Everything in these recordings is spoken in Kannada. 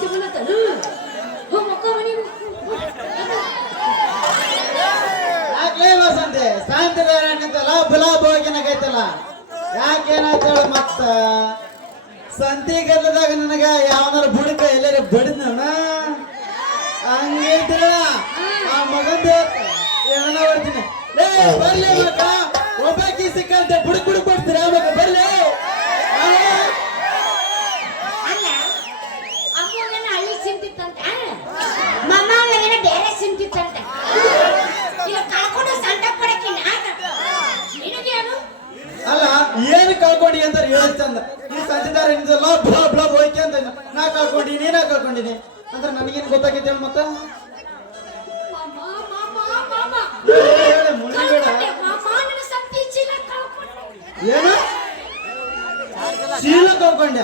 ನಿಂತು ಬಂದತನು ಮಕ್ಕ ಮನಿ ಯಾಕೆ ವಸಂತೆ ಶಾಂತಿದಾರ ನಿಂತಲ್ಲ ಬುಲಾಬ್ ಹೋಗಿನಾಗೈತಲ್ಲ ಯಾಕೇನಾಯ್ತೇಳ ಮತ್ತ ಸಂತಿ ಗದ್ದದಾಗ ನನಗ ಯಾವನಾರ ಬುಡಕ ಎಲ್ಲಾರ ಬಡಿದ್ನವನ ಹಂಗಿದ್ರ ಆ ಮಗಂದ ಏನ ಬರ್ತೀನಿ ಬರ್ಲಿ ಮಗ ಒಬ್ಬಾಕಿ ಸಿಕ್ಕಂತೆ ಬುಡಕ್ ಬುಡಕ್ ಕೊಡ್ತೀರ ಮಗ ಬರ್ಲಿ ಅಲ್ಲ ಅಮ್ಮನ ಹಳ್ಳಿ ಸಿಂತಿತ್ತಂತ ಮಮ್ಮನ ಬೇರೆ ಸಿಂತಿತ್ತಂತ ಈಗ ಕಳ್ಕೊಂಡು ಸಂಟ ಪಡಕ್ಕೆ ನಿನಗೇನು ಅಲ್ಲ ಏನು ಕಳ್ಕೊಂಡಿ ಅಂತ ಹೇಳ ಚಂದ ಈ ಸಂತಿದಾರ ನಿಂದಲ್ಲ ಬ್ಲಾ ಬ್ಲಾ ಹೋಯ್ಕೆ ಅಂತ ನಾ ಕಳ್ಕೊಂಡಿನಿ ನಾ ಕಳ್ಕೊಂಡಿನಿ ಅಂದ್ರೆ ನನಗೇನು ಗೊತ್ತಾಗೈತೆ ಮತ್ತ ಏನು ಶೀಲ ಕಳ್ಕೊಂಡ್ಯ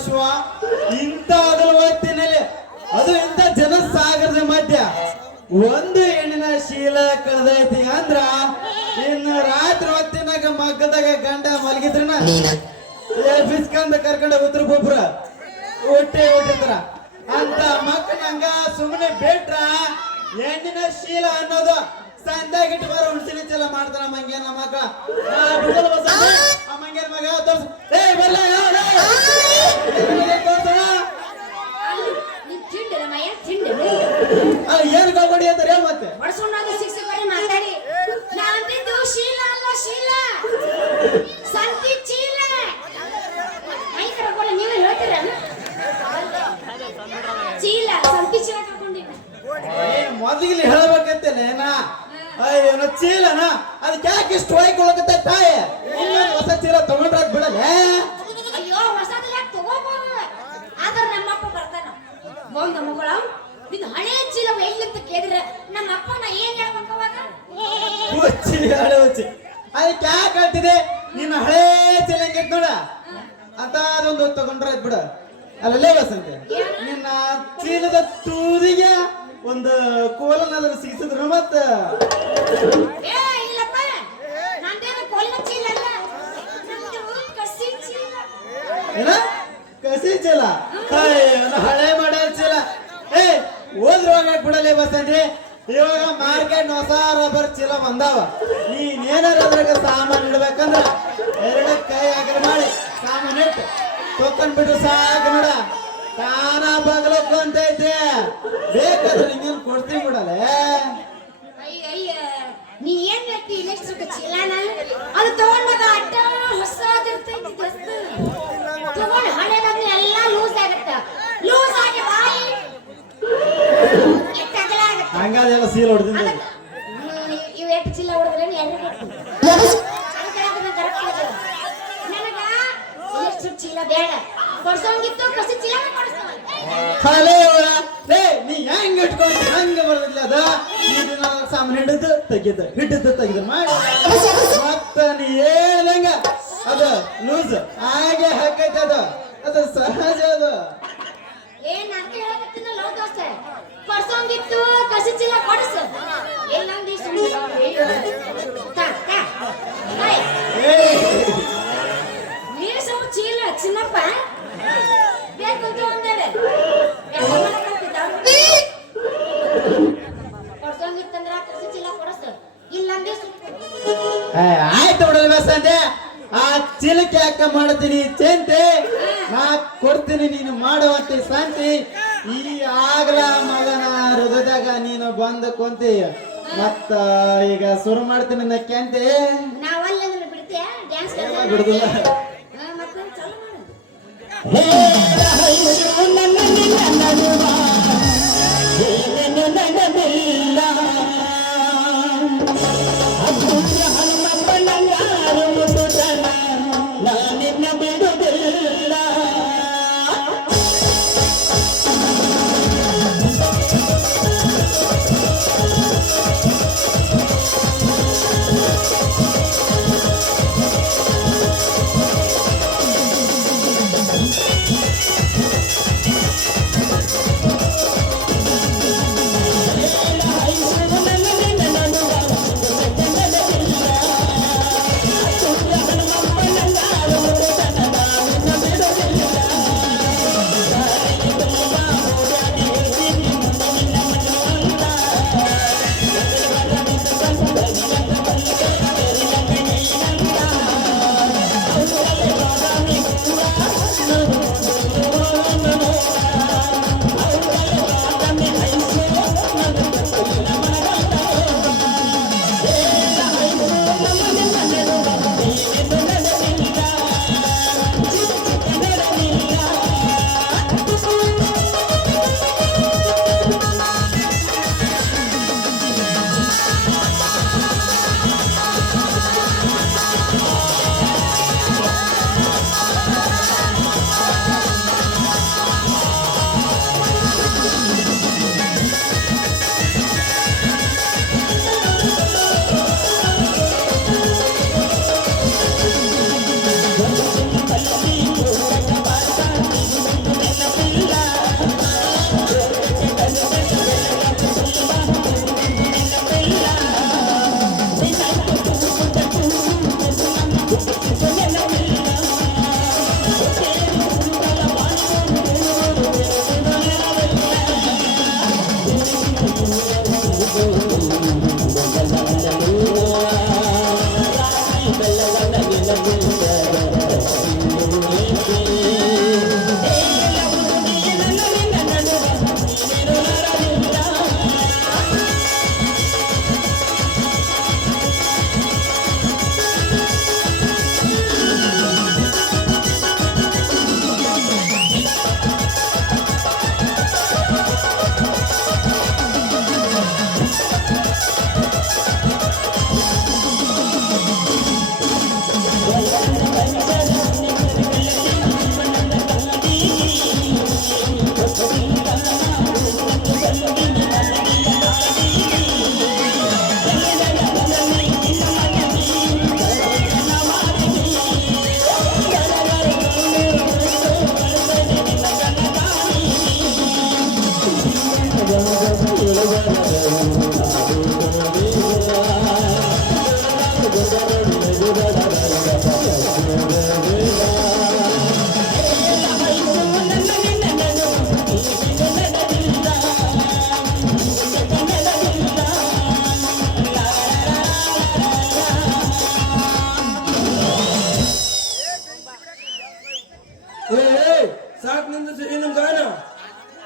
ಶ್ವ ಇಂಥ ಅದರ ಹೊತ್ತಿನಲ್ಲಿ ಅದು ಇಂಥ ಜನಸಾಗರದ ಮಧ್ಯ ಒಂದು ಹೆಣ್ಣಿನ ಶೀಲ ಕಳೆದೈತಿ ಅಂದ್ರ ಇನ್ನು ರಾತ್ರಿ ಹೊತ್ತಿನಾಗ ಮಗ್ಗದಾಗ ಗಂಡ ಮಲಗಿದ್ರನ ಬಿಸ್ಕಂದ ಕರ್ಕೊಂಡ ಉತ್ತರ ಗೊಬ್ಬರ ಹುಟ್ಟಿದ್ರ ಅಂತ ಮಕ್ಕಳಂಗ ಸುಮ್ಮನೆ ಬಿಟ್ರ ಹೆಣ್ಣಿನ ಶೀಲ ಅನ್ನೋದು ಸಂದಾಗಿಟ್ಟು ಬರೋ ಹುಣ್ಸಿನ ಚಲ ಮಾಡ್ತಾನ ಮಂಗೇನ ಮಕ್ಕಳ ಆ ಮಂಗೇನ ಮಗ ತೋರ್ಸ ಏನ್ ಕಳ್ಕೊಂಡಿ ಅಂತಾರೆ ಮತ್ತೆ ಮಾತಾಡಿ ನಾಂದಿದ್ದು ಶೀಲ ಅಲ್ಲ ಶೀಲ ಸಂತಿ ಚೀಲ ನೀವು ಹೇಳ್ತೀರ ಚೀಲ ಸಂತಿ ಚೀಲ ಕಳ್ಕೊಂಡಿದ್ದ ಮೊದಲಿಗೆ ಹೇಳ್ಬೇಕಂತೇನೆ ನಾ ಅಯ್ಯೋ ಚೀಲನ ಅದಕ್ಕೆ ಯಾಕೆ ಇಷ್ಟು ಹೊಯ್ಕೊಳಕತ್ತ ತಾಯಿ ಇನ್ನೊಂದು ಹೊಸ ಚೀಲ ತಗೊಂಡ್ರ ಬಿಡಲ್ಲ ಅಯ್ಯೋ ಹೊಸದಲ್ಲ ತಗೋಬಹುದು ಆದ್ರೆ ನಮ್ಮಪ್ಪ ಬರ್ತಾನ ಒಂದ ಮಗಳ ನಿನ್ನ ಹಳೆ ಚೀಲ ಎಲ್ಲಿಂತ ಕೇಳಿದ್ರೆ ನಮ್ಮಪ್ಪ ನಾ ಏನ್ ಹೇಳ್ಬೇಕವಾಗ ಅದಕ್ಕೆ ಯಾಕೆ ಹೇಳ್ತಿದೆ ನಿನ್ನ ಹಳೆ ಚೀಲ ಹೆಂಗೈತ್ ನೋಡ ಅಂತ ಅದೊಂದು ತಗೊಂಡ್ರ ಬಿಡ ಅಲ್ಲೇ ವಸಂತೆ ನಿನ್ನ ಚೀಲದ ತೂರಿಗೆ ಒಂದು ಕೋಲನಾದ್ರೂ ಸಿಗಿಸಿದ್ರು ಮತ್ತ ಏನ ಕಸಿ ಚೀಲ ಹಳೆ ಮಾಡೋ ಚೀಲ ಹೋದ್ರವಾಗ ಬಿಡಲೇ ಬಸಂತಿ ಇವಾಗ ಮಾರ್ಕೆಟ್ ಹೊಸ ರಬ್ಬರ್ ಚೀಲ ಬಂದಾವ ನೀನೇನಾರ ಅದ್ರಾಗ ಸಾಮಾನು ಇಡ್ಬೇಕಂದ್ರ ಎರಡು ಕೈ ಅಗಲ ಮಾಡಿ ಸಾಮಾನು ಇಟ್ಟು ತೊಕೊಂಡ್ ಬಿಟ್ಟು ಸಾಕು ನೋಡ ತಾನ ಬಗ್ಲಕ್ ಅಂತೈತೆ ಬೇಕಾದ್ರೆ ಹಿಂಗೇನು ಕೊಡ್ತೀವಿ ಬಿಡಲೆ ನೀ ಏನ್ ಹೇಳ್ತಿ ಇಲೆಕ್ಟ್ರಿಕ್ ಚೀಲನ ಅದು ತಗೊಂಡಾಗ ಅಡ್ಡ ಹೊಸದಿರ್ತೈತಿ ತಗೊಂಡು ಹಳೆದಾದ್ಮೇಲೆ ಎಲ್ಲ ಲೂಸ್ ಆಗತ್ತ ಲೂಸ್ ಆಗಿ ಬಾಯಿ ಹಂಗಾದೆಲ್ಲ ಸೀಲ್ ಹೊಡೆದಿಂದ ಇವ್ ಎಷ್ಟು ಚೀಲ ಹೊಡೆದ್ರೆ ನನಗ ಇಲೆಕ್ಟ್ರಿಕ್ ಚೀಲ ಬೇಡ ಕೊಡ್ಸೋಂಗಿತ್ತು ಕಸಿ ಚೀಲ ನೀ ಹೆಂಗ್ ಇಟ್ಕೊಂಡು ಹಂಗ ಬರೋದಿಲ್ಲ ಅದ ಇದನ್ನ ಸಾಮಾನು ಹಿಡಿದು ತೆಗಿದ ಮಾಡಿ ಮತ್ತ ನೀ ಹೇಳ್ದಂಗ ಅದು ಲೂಸ್ ಹಾಗೆ ಹಾಕೈತೆ ಅದು ಸಹಜ ಅದು ಏನ್ ಅಂತ ಹೇಳಕತ್ತಿನ ಲೋ ದೋಸ್ತ ಕೊಡ್ಸೋಂಗಿತ್ತು ಕಸಿ ಚೀಲ ಕೊಡ್ಸು ಎಲ್ಲಂದಿ ನೀರು ಚೀಲ ಚಿನ್ನಪ್ಪ ಬೇಕಂತ ಒಂದೇಳೆ ಕೊಡ್ಸೋಂಗಿತ್ತಂದ್ರ ಕಸಿ ಚೀಲ ಕೊಡಸು ಇಲ್ಲಂದಿ ಆಯ್ತು ಬಿಡಲ್ ಬಸಂತೆ ಆ ಚಿಲಕ್ಕೆ ಯಾಕ ಮಾಡ್ತೀನಿ ಚಿಂತೆ ನಾ ಕೊಡ್ತೀನಿ ನೀನು ಮಾಡುವಂತೆ ಶಾಂತಿ ಈ ಆಗ್ಲ ಮಗನ ಹೃದಯದಾಗ ನೀನು ಬಂದು ಕೊಂತಿ ಮತ್ತ ಈಗ ಶುರು ಮಾಡ್ತೀನಿ ನಕ್ಕಂತೆ ನಾವಲ್ಲ ಬಿಡ್ತೀಯ ಡ್ಯಾನ್ಸ್ ಬಿಡುದಿಲ್ಲ ಮತ್ತೆ ಚಾಲು ಮಾಡು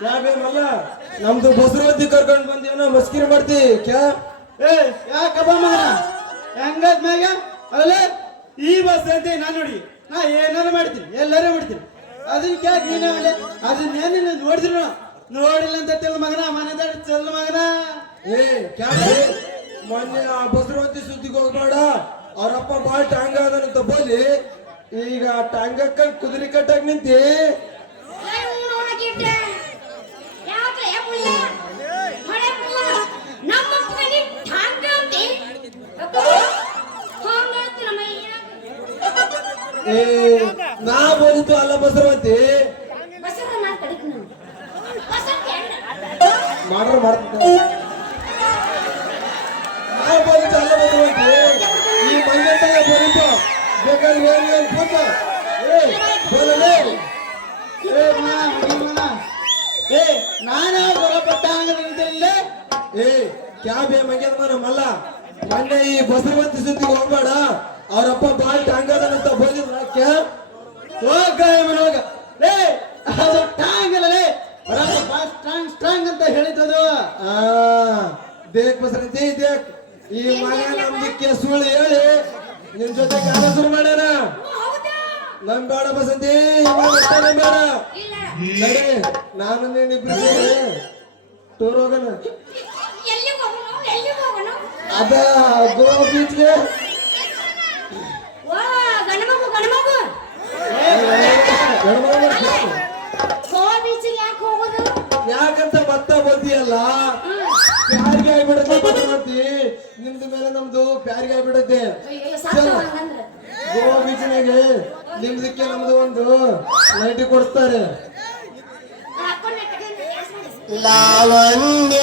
ಮಲ್ಲ ನಮ್ದು ಬಸರವತ್ತಿ ಕರ್ಕೊಂಡ್ ಬಂದೇನೋ ಮಸ್ಕಿರಿ ಮಾಡ್ತಿ ಕ್ಯಾ ಏ ಯಾಕಪ್ಪ ಮಗನ ಹೆಂಗದ್ ಮ್ಯಾಗ ಅಲ್ಲ ಈ ಬಸ್ ಅಂತ ನಾನು ನೋಡಿ ನಾ ಏನಾರು ಮಾಡ್ತೀನಿ ಎಲ್ಲಾರು ಮಾಡ್ತೀನಿ ಅದನ್ನ ಕ್ಯಾಕ್ ನೀನೇ ಒಳ್ಳೆ ಅದನ್ನೇನು ನೋಡಿದ್ರು ನೋಡಿಲ್ಲ ಅಂತ ತಿಳ್ದ ಮಗನ ಮನೆದಾಡ ಚೆಲ್ಲ ಮಗನ ಏ ಕ್ಯಾ ಮೊನ್ನೆ ಆ ಬಸರವತ್ತಿ ಸುದ್ದಿಗೆ ಹೋಗ್ಬೇಡ ಅವ್ರಪ್ಪ ಬಾಳ ಟ್ಯಾಂಗ ಅದನ್ನ ಬೋಲಿ ಈಗ ಟ್ಯಾಂಗಕ್ಕ ಕುದುರೆ ಕಟ್ಟಾಗ ನಿಂತಿ ಏ ನಾ ಬೋಲಿತು ಅಲ್ಲ ಬಸರವತ್ತಿ ಮಾಡ್ರ ಮಾಡ್ತಿದ್ದ ನಾ ಬೋಲಿತು ಅಲ್ಲ ಬಸರವತ್ತಿ ಈ ಮಂಗಂತಾಗ ಬೋಲಿತು ಬೇಕಾದ್ರೆ ಏನ್ ಕೂತ ಏ ಬೋಲಲೇ ಏ ಮಗನ ಏ ನಾನು ಬರಪಟ್ಟ ಹಂಗ ನಿಂತಿಲ್ಲ ಏ ಕ್ಯಾ ಬೇ ಮಂಗ್ಯದ ಮನ ಮಲ್ಲ ಮೊನ್ನೆ ಈ ಬಸರವತ್ತಿ ಸುದ್ದಿಗೆ ಹೋಗ್ಬೇಡ ಅವ್ರಪ್ಪ ಬಾಳ್ ಟ್ಯಾಂಗದಂತ ಬೋಲಿದ್ರ ಕ್ಯಾ ಹೋಗ ಹೋಗ ಏ ಅದು ಟಾಂಗ್ ಅಲ್ಲ ಸ್ಟ್ರಾಂಗ್ ಸ್ಟ್ರಾಂಗ್ ಅಂತ ಹೇಳಿದ್ದದು ಆ ದೇಕ್ ಬಸರತ್ತಿ ದೇಕ್ ಈ ಮಗ ನಮ್ದಕ್ಕೆ ಸುಳ್ಳು ಹೇಳಿ ನಿನ್ ಜೊತೆ ಕಾಲ ಶುರು ಮಾಡ್ಯಾನ ನಮ್ ಬೇಡ ಬಸಂತಿ ಬೇಡ ನಡಿ ನಾನು ನೀನಿಬ್ರು ಟೂರ್ ಹೋಗೋಣ ಅದ ಗೋವಾ ಬೀಚ್ಗೆ ಯಾಕಂತ ಮತ್ತ ಬಂದಿಯಲ್ಲ ಪ್ಯಾರಿಗೆ ಆಗ್ಬಿಡತ್ತೆ ಬಸವಂತಿ ನಿಮ್ದು ಮೇಲೆ ನಮ್ದು ಪ್ಯಾರಿಗೆ ಆಗ್ಬಿಡತ್ತೆ ಗೋವಾ ಬೀಚ್ನಾಗೆ ನಿಮ್ದಕ್ಕೆ ನಮ್ದು ಒಂದು ನೈಟಿ ಕೊಡಿಸ್ತಾರೆ ಲಾವಣ್ಯ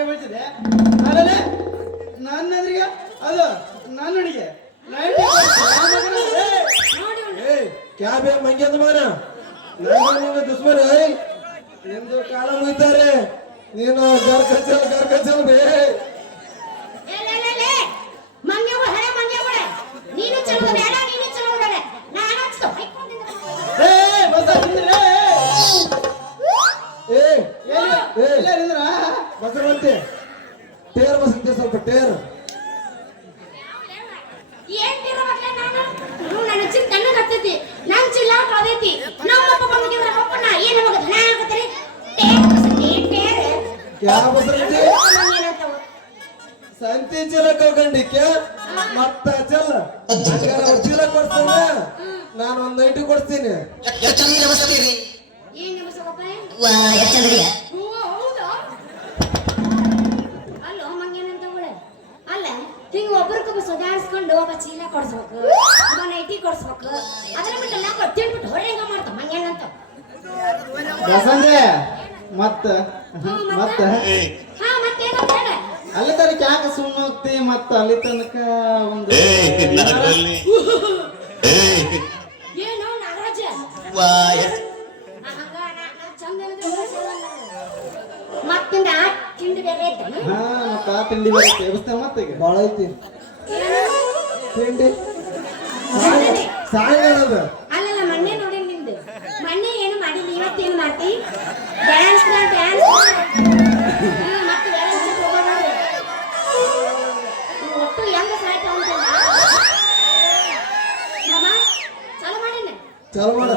ಬೀಳ್ತಿದೆ ಅಲ್ಲೇ ನನ್ನ ಎದುರಿಗೆ ಅದು ನನ್ನ ಹುಡುಗಿ ಏ ಕ್ಯಾ ಬೇ ಮಂಗ್ಯದ ಮಗನ ನಾನು ದುಶ್ಮನ ನಿಮ್ದು ಕಾಲ ಮುಗಿತಾರೆ ನೀನು ಗರ್ಕಚಲ್ ಬೇ ಬಸವಂತಿ ಟೇರ್ ಬಸಂತಿ ಸ್ವಲ್ಪ ಟೇರ್ ಯಾವ ಬಸರಂತಿ ಸಂತಿ ಚೀಲ ಕಳ್ಕೊಂಡಿಕ್ಕೆ ಮತ್ತ ಚಲ್ಲ ಹಂಗಾರ ಅವ್ರ ಚೀಲ ಕೊಡ್ತಾನ ನಾನು ಒಂದ್ ನೈಟಿ ಕೊಡ್ತೀನಿ ಎಷ್ಟು ಚಂದ ಬಸ್ತೀರಿ ಎಷ್ಟು ಚಂದ್ರಿಯ ಹಿಂಗ ಒಬ್ರಿಗೊಬ್ಬ ಸುಧಾರಿಸ್ಕೊಂಡು ಒಬ್ಬ ಚೀಲ ಕೊಡ್ಸ್ಬೇಕು ಒಬ್ಬ ನೈಟಿ ಕೊಡ್ಸ್ಬೇಕು ಅದನ್ನ ಬಿಟ್ಟು ನಾ ತಿಂದ್ಬಿಟ್ಟು ಹೊರಗೆ ಮಾಡ್ತಾವ ಮಂಗ್ಯಾನಂತ ಬಸಂದೆ ಮತ್ತ ಮತ್ತೇನೋ ಬೇಡ ಅಲ್ಲಿ ತನಕ ಯಾಕೆ ಸುಮ್ಮ ಹೋಗ್ತಿ ಮತ್ತ ಅಲ್ಲಿ ತನಕ ಒಂದು ಏನೋ ನಾಗರಾಜ ಮತ್ತಿಂದ ಆ ತಿಂಡಿ ಬೇರೆ ಐತೆ ಹಾ ಮತ್ತ ಆ ತಿಂಡಿ ಬರುತ್ತೆ ವ್ಯವಸ್ಥೆ ಮತ್ತೆ ಈಗ ಬಾಳ ಐತಿ ತಿಂಡಿ ಸಾಯಂಕಾಲದ ಅಲ್ಲಲ್ಲ ಮೊನ್ನೆ ನೋಡಿ ನಿಂದು ಮೊನ್ನೆ ಏನು ಮಾಡಿಲ್ಲ ಇವತ್ತೇನು ಮಾಡ್ತಿ ಡ್ಯಾನ್ಸ್ ಡ್ಯಾನ್ಸ್ ಮತ್ತೆ ಒಟ್ಟು ಹೆಂಗ ಸಾಯ್ತಾವ ಅಂತ ಚಲೋ ಮಾಡಿನ ಚಲೋ ಮಾಡ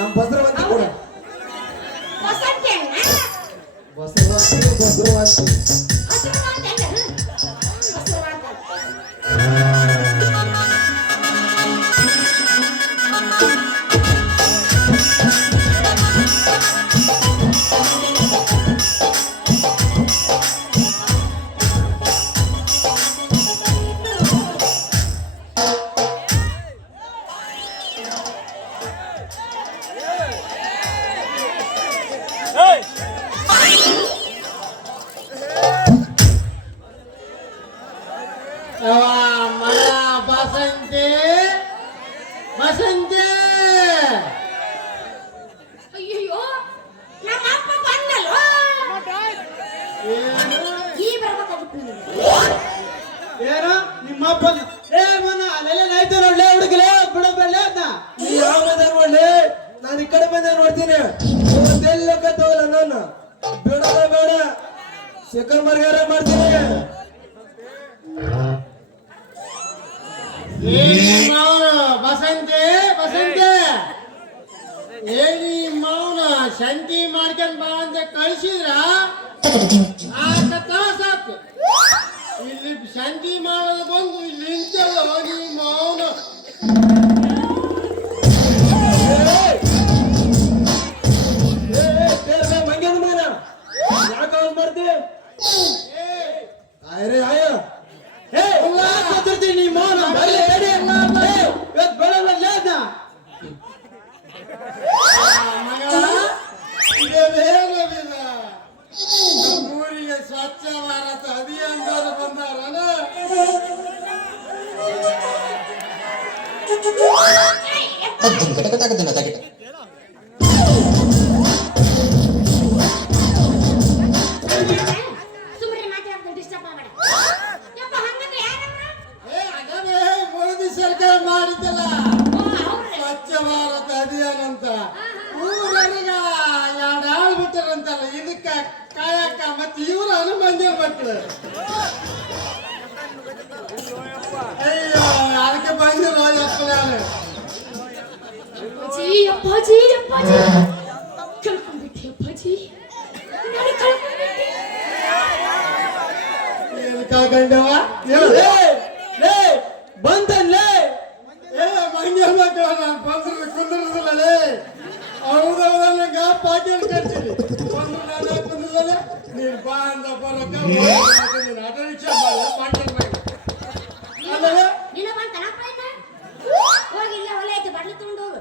ನಮ್ಮ ಬಸರವಂತಿ ಕೂಡ ವಸಂತಿ ಅಣ್ಣ ಬಸರವಂತಿ ಹಸುರವಾಂತ ಅಲ್ಲ ಹಸುರವಾಂತ ಯವ್ವ, ಮಗ ಬಸಂತಿ ಬಸಂತಿ ಅಯ್ಯಯ್ಯೋ ನಮ್ಮ ಅಪ್ಪ ಬಂದಲ್ಲ ಈ ಬರ್ಬೇಕಾಗಿತ್ತು ನಿನಗೆ ಏನು ನಿಮ್ಮಪ್ಪ ಏ ಮನ ಅಲ್ಲೆಲ್ಲ ನೈತೆ ನೋಡ್ಲೆ ಹುಡುಗಲೇ ಬಿಡಬೇಡ್ಲೆ ಅದ್ನ ನೀ ಯಾವ ಬಂದ ನೋಡ್ಲಿ ನಾನು ಈ ಕಡೆ ಬಂದ ನೋಡ್ತೀನಿ ಇವತ್ತೆಲ್ಲ ಕತ್ತವಲ್ಲ ನಾನು ಬಿಡೋದ ಬೇಡ ಸಿಕ್ಕಂಬರ್ಗಾರ ಮಾಡ್ತೀನಿ ಮೌನ ಬಸಂತಿ ಬಸಂತಿ ಏನಿ ಮೌನ ಶಾಂತಿ ಮಾಡ್ಕೊಂಡ್ ಬಾ ಅಂತ ಕಳಿಸಿದ್ರ ಸಾಕು ಇಲ್ಲಿ ಶಾಂತಿ ಮಾಡೋದು ಬಂದು ಇಲ್ಲಿ ನಿಂತಲ್ಲ ನೀ ಮೌನ ಮಂಗ್ಯದ ಮಗನ ಯಾಕೆ ಅವ್ನು ಮಾಡ್ತೀವಿ ಆಯ್ರಿ ಆಯ ನೀ ಮೌನ ಬರ್ಲಿ ತಡಿ. ಇವತ್ತು ಬೆಳಗ್ಗೆ ಅದ್ನ ನಮ್ಮೂರಿಗೆ ಸ್ವಚ್ಛ ಭಾರತ ಅಭಿಯಾನದವರು ಬಂದಾರನ ಸುಮ್ಮನೆ ಮಾತಾಡ್ಕೊಂಡು ಡಿಸ್ಟರ್ಬ್ ಮಾಡಬೇಡ ಯಪ್ಪ ಹಂಗಂದ್ರೆ ಯಾರಮ್ಮ ಅದೇ ಮೋದಿ ಸರ್ಕಾರ ಮಾಡಿದ್ದಲ್ಲ ಅವ್ರೆ ಸ್ವಚ್ಛ ಭಾರತ ಅಭಿಯಾನ ಅಂತ ಊರವರಿಗ ಎರಡು ಆಳು ಬಿಟ್ಟರಂತಲ್ಲ ಇದಕ್ಕ ಕಾಯಕ ಮತ್ತೆ ಇವ್ರು ಹನುಮಂದಿರ ಮಕ್ಕಳು ಅಯ್ಯೋ ಅದಕ್ಕೆ ಬಂದಿರೋ ಯಪ್ಪ ನಾನು ಅಪ್ಪಾಜಿ ಅಪ್ಪಾಜಿ ಕಳ್ಕೊಂಡ್ಬಿಟ್ಟೆ ಅಪ್ಪಾಜಿ ನಾನು ಕಳ್ಕೊಂಡ್ಬಿಟ್ಟೆ ಏನು ಕಳ್ಕೊಂಡವ ಬಂತಲ್ಲೇ ಏ ಮಂಗ್ಯ ಮಕ್ಕಳ ನಾನು ಬಂದ್ರೆ ಕುಂದಿರದಿಲ್ಲಲೇ ಹೌದವನ್ನ ಗಾಪ್ ಹಾಕಿ ಕಳ್ಸಿನಿ ಒಂದು ನಾನು ಕುಂದಿರಲ್ಲ ನೀನು ಬಾ ಅಂದ ಬರಕ ನೀನು ಆಟೋ ರಿಕ್ಷಾ ಮಾಡಿ ಅಲ್ಲವೇ ನಿನ್ನ ಬಂತ ನಪ್ಪ ಇನ್ನ ಹೋಗಿಲ್ಲ ಹೊಲೆ ಐತೆ ಬಡ್ಲಿ ತಗೊಂಡು ಹೋಗು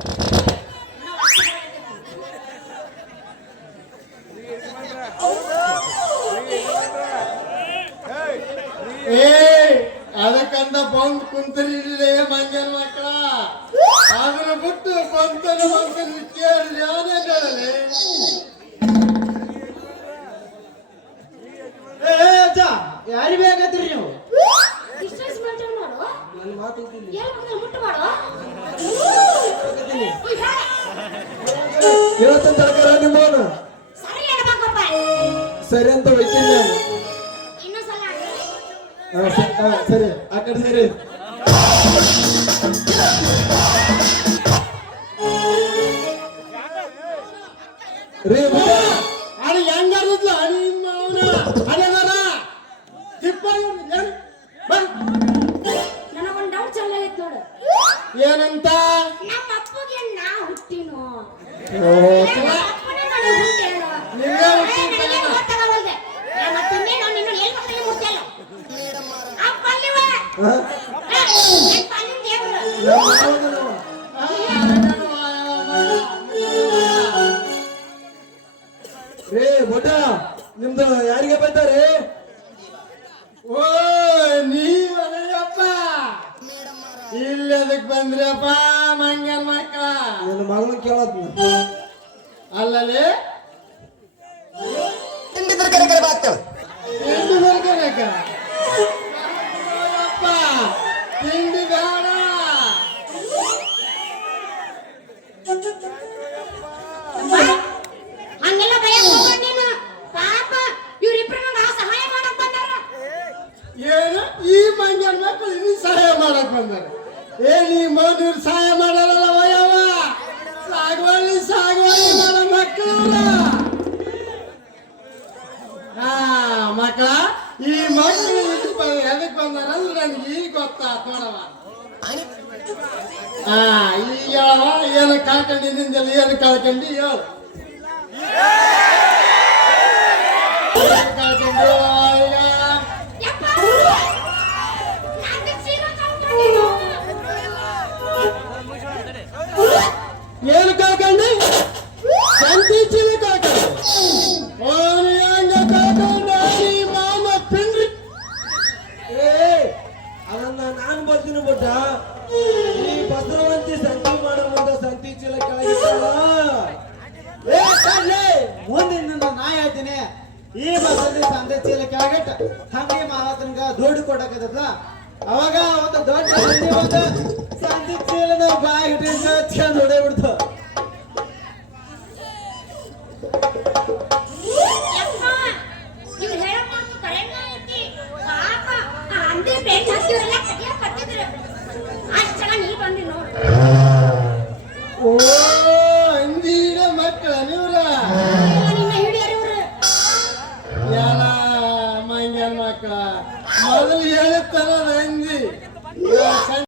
ಏ ಅದಕ್ಕಂದ ಬಂದ್ ಕುಂತರಿರಲೇ ಮಂಜನ್ ಮಕ್ಕಳ ಅದನ್ನ ಬಿಟ್ಟು ಬಂತನ ಕೇಳಿ ಯಾನೇ ಹೇಳಲೆ ಯಾರಿ ಬೇಕಾದ್ರಿ ನೀವು ಡಿಸ್ಟೆನ್ಸ್ ಮೇಂಟೈನ್ ಮಾಡು ನನ್ನ ಮಾತಾಡ್ತೀನಿ ಏನ್ ಮಕ್ಕಳು ಮುಟ್ಟು ಮಾಡು ಇವತ್ತಿನ ತಡಕರ ನಿಮ್ಮವನು ಸರಿ ಹೇಳ್ಬೇಕಪ್ಪ ಸರಿ ಅಂತ ಒಯ್ತೀನಿ ನಾನು ಇನ್ನೊಂದ್ಸಲ ಸರಿ ಆ ಕಡೆ ಸರಿ ರೀ ಅಡಿ ಹೆಂಗಾರಿದ್ಲ ಅಡಿ ಅವನ ಅದೇನಾರ ತಿಪ್ಪ ನನಗೊಂದು ಡೌಟ್ ಚೆನ್ನಾಗೈತೆ ನೋಡು ಏನಂತ ನಮ್ಮ ಅಪ್ಪಗೆ ನಾ ಹುಟ್ಟಿನೋ ಓ ನಮ್ಮ ಅಪ್ಪನೇ ನನಗೆ ಹುಟ್ಟೇನೋ ನೀವೇ ಹುಟ್ಟಿದ ನನಗೆ ಗೊತ್ತಾಗವಲ್ದೆ ನಮ್ಮ ಅಪ್ಪನೇ ನಾನು ನಿನ್ನ ಎಲ್ಲಿ ಮಕ್ಕಳಿಗೆ ಮುಟ್ಟಿಲ್ಲ ಅಪ್ಪ ಅಲ್ಲಿವ ಹಾ ನನ್ನ ಪಾಲಿನ ದೇವರು ನಮ್ಮ ಮಾವನ ನಾವು. ರೇ ಬೊಟ ನಿಮ್ದು ಯಾರಿಗೆ ಬೈತಾರೆ ಓ ನೀವಪ್ಪ ಇಲ್ಲಿ ಅದಕ್ಕೆ ಬಂದ್ರಪ್ಪ ಮಂಗನ್ ಮಕ್ಕಳ ನನ್ನ ಮಗನ ಕೇಳತ್ ಅಲ್ಲಲ್ಲಿ ತಿಂಡಿ ತರಕಾರಿ ಕರೆ ಬಾಗ್ತೇವೆ ತಿಂಡಿ ಬರ್ಕನಕ ಅಪ್ಪ ತಿಂಡಿ ಬೇಡ ಹಂಗೆಲ್ಲ ಭಯ ಹೋಗ್ಬೇಡ ನೀನು ಪಾಪ ಇವ್ರಿಬ್ರು ನಂಗೆ ಸಹಾಯ ಮಾಡಕ್ ಬಂದಾರ ಏನು ಈ ಮಂಗನ್ ಮಕ್ಕಳು ಇನ್ನೂ ಸಹಾಯ ಮಾಡಕ್ ಬಂದಾರೆ ಏ ನೀ ಮೌನ ಸಹಾಯ ಮಾಡಲ್ಲ ಯಾವ ಸಾಗವಲ್ಲಿ ಮಕ್ಕಳ ಈ ಮಕ್ಕಳು ಎದಕ್ ಬಂದಾರಂದ್ರೆ ನನ್ಗೆ ಈಗ ಗೊತ್ತಾತ್ ನೋಡವ ಈಗ ಹೇಳವ ಏನು ಕಳ್ಕೊಂಡಿದ್ದಿಂದೆಲ್ಲ ಏನು ಕಳ್ಕೊಂಡಿ ಹೇಳು ಕಳ್ಕೊಂಡು ಈಗ ಯಪ್ಪ ನಂಗೆ ಚೀಲ ಕಳ್ಕೊಂಡಿದ್ದು. ಏನು ಕಳ್ಕೊಂಡಿ ಸಂತಿ ಚೀಲ ಕಳ್ಕೊಂಡು ಓನಿ ಹಂಗ ಕಳ್ಕೊಂಡ ಈ ಮಾಮ ಪಿಂಡ್ರಿ ಅದನ್ನ ನಾನು ಬರ್ತೀನಿ ಬುಡ್ಡ ಈ ಭದ್ರವಂತಿ ಸಂತಿ ಮಾಡೋ ಮುಂದೆ ಸಂತಿ ಚೀಲ ಕೆಳಗಿಟ್ಟಲ್ಲ ಮುಂದಿನ ನಾ ಹೇಳ್ತೀನಿ ಈ ಬಸದಿ ಸಂತೆ ಚೀಲ ಕೆಳಗಿಟ್ಟ ಹಂಗೆ ಮಾವತನ್ಗ ದುಡ್ಡು ಕೊಡಕತ್ತದ ಅವಾಗ ಒಂದು ದೊಡ್ಡ ಹಂದಿ ಒಂದು ಸಂತಿ ಚೀಲನ ಬಾಯಿ ಹಿಡಿದು ಹೊಡೆ ಬಿಡ್ತು